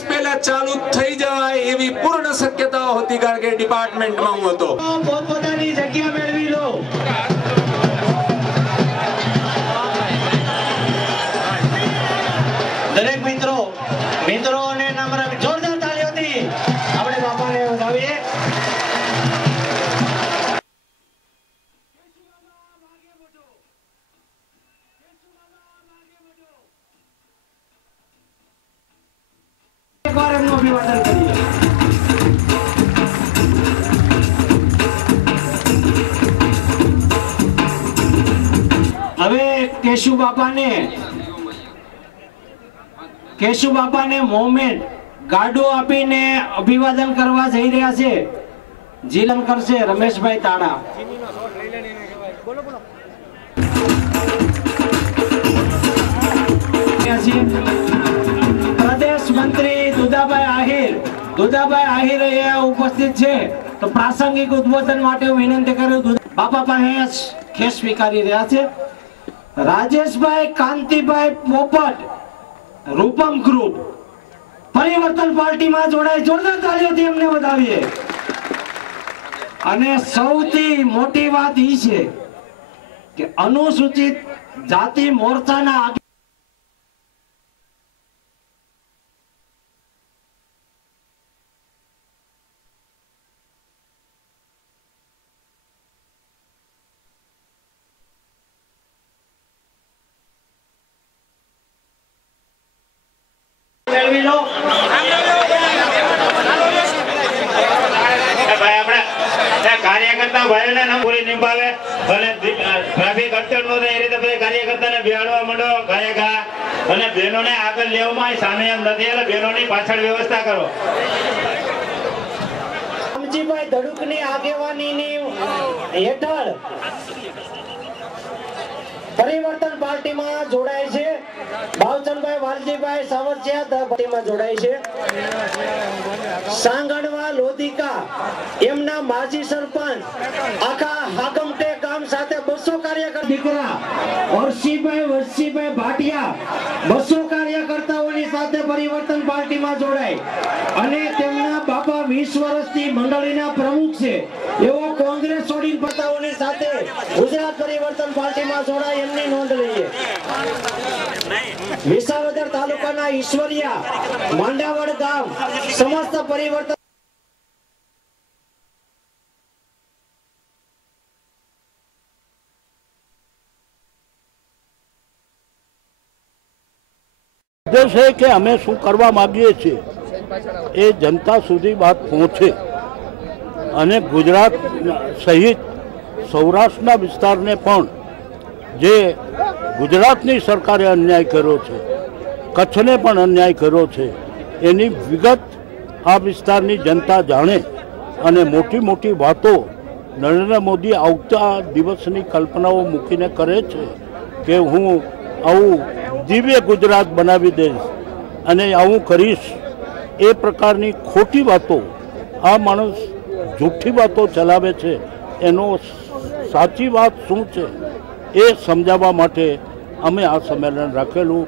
દિવસ પહેલા ચાલુ થઈ જાય એવી પૂર્ણ શક્યતાઓ હતી, કારણ કે ડિપાર્ટમેન્ટમાં હું હતો। પોતપોતાની જગ્યા મેળવી લો। દરેક મિત્રોને નમ્ર જોરદાર તાળીઓથી આપણે બાપાને વધાવીએ। એકવાર એમનું અભિવાદન કરીએ। હવે કેશુ બાપાને મોમેન્ટ ગાડો આપીને અભિવાદન કરવા જઈ રહ્યા છે। જીલન કરશે રમેશભાઈ તાડા। પ્રદેશ મંત્રી દુદાભાઈ આહિર ઉપસ્થિત છે, તો પ્રાસંગિક ઉદ્બોધન માટે વિનંતી કરું। બાપા પાસે ખેસ સ્વીકારી રહ્યા છે। રાજેશભાઈ કાંતિભાઈ પોપટ રૂપમ ગ્રુપ પરિવર્તન પાર્ટીમાં જોડાય, જોરદાર તાળીઓથી એમને વધાવીએ। અને સૌથી મોટી વાત એ છે કે અનુસૂચિત જાતિ મોરચાના કાર્યકર્તા ભાઈઓને પૂરી નિભાવે અને ટ્રાફિક અડચણ નો થાય એ રીતે બધા કાર્યકર્તાને બેહાડવા માંડો ગાયકા અને બહેનોને આગળ લેવામાં સામે એમ નથી, એટલે બહેનોની પાછળ વ્યવસ્થા કરો। રામજીભાઈ ધડુકની આગેવાનીની હેઠળ પરિવર્તન પાર્ટીમાં જોડાય છે। ભાવચંદભાઈ વાલજીભાઈ સાવરચિયા પાર્ટીમાં જોડાય છે। સાંગણવા લોધિકા એમના માજી સરપંચ આખા હાકમટે ગામ સાથે 200 કાર્યકર્તા દીકરા ઓરસીભાઈ વસીભાઈ ભાટિયા 200 કાર્યકર્તાઓની સાથે પરિવર્તન પાર્ટીમાં જોડાય અને તેમના બાપા 20 વર્ષથી મંડળીના પ્રમુખ છે એવો કોંગ્રેસ છોડીને પતાઓની સાથે ગુજરાત પરિવર્તન પાર્ટીમાં જોડાય એમની નોંધ લઈએ। વિસાવદર તાલુકાના ઈશ્વરિયા માંડાવડ ગામ સમસ્ત પરિવર્તન ઉદ્દેશ છે કે અમે શું કરવા માંગીએ છીએ એ જનતા સુધી વાત પહોંચે અને ગુજરાત સહિત સૌરાષ્ટ્રના વિસ્તારને પણ જે ગુજરાતની સરકારે અન્યાય કર્યો છે, કચ્છને પણ અન્યાય કર્યો છે, એની વિગત આ વિસ્તારની જનતા જાણે અને મોટી મોટી વાતો નરેન્દ્ર મોદી આવતા દિવસની કલ્પનાઓ મૂકીને કરે છે કે હું આવું દિવ્ય ગુજરાત બનાવી દઈશ અને આવું કરીશ। એ પ્રકારની ખોટી વાતો આ માણસ જૂઠી વાતો ચલાવે છે, એનો સાચી વાત શું છે એ સમજાવવા માટે અમે આ સંમેલન રાખેલું।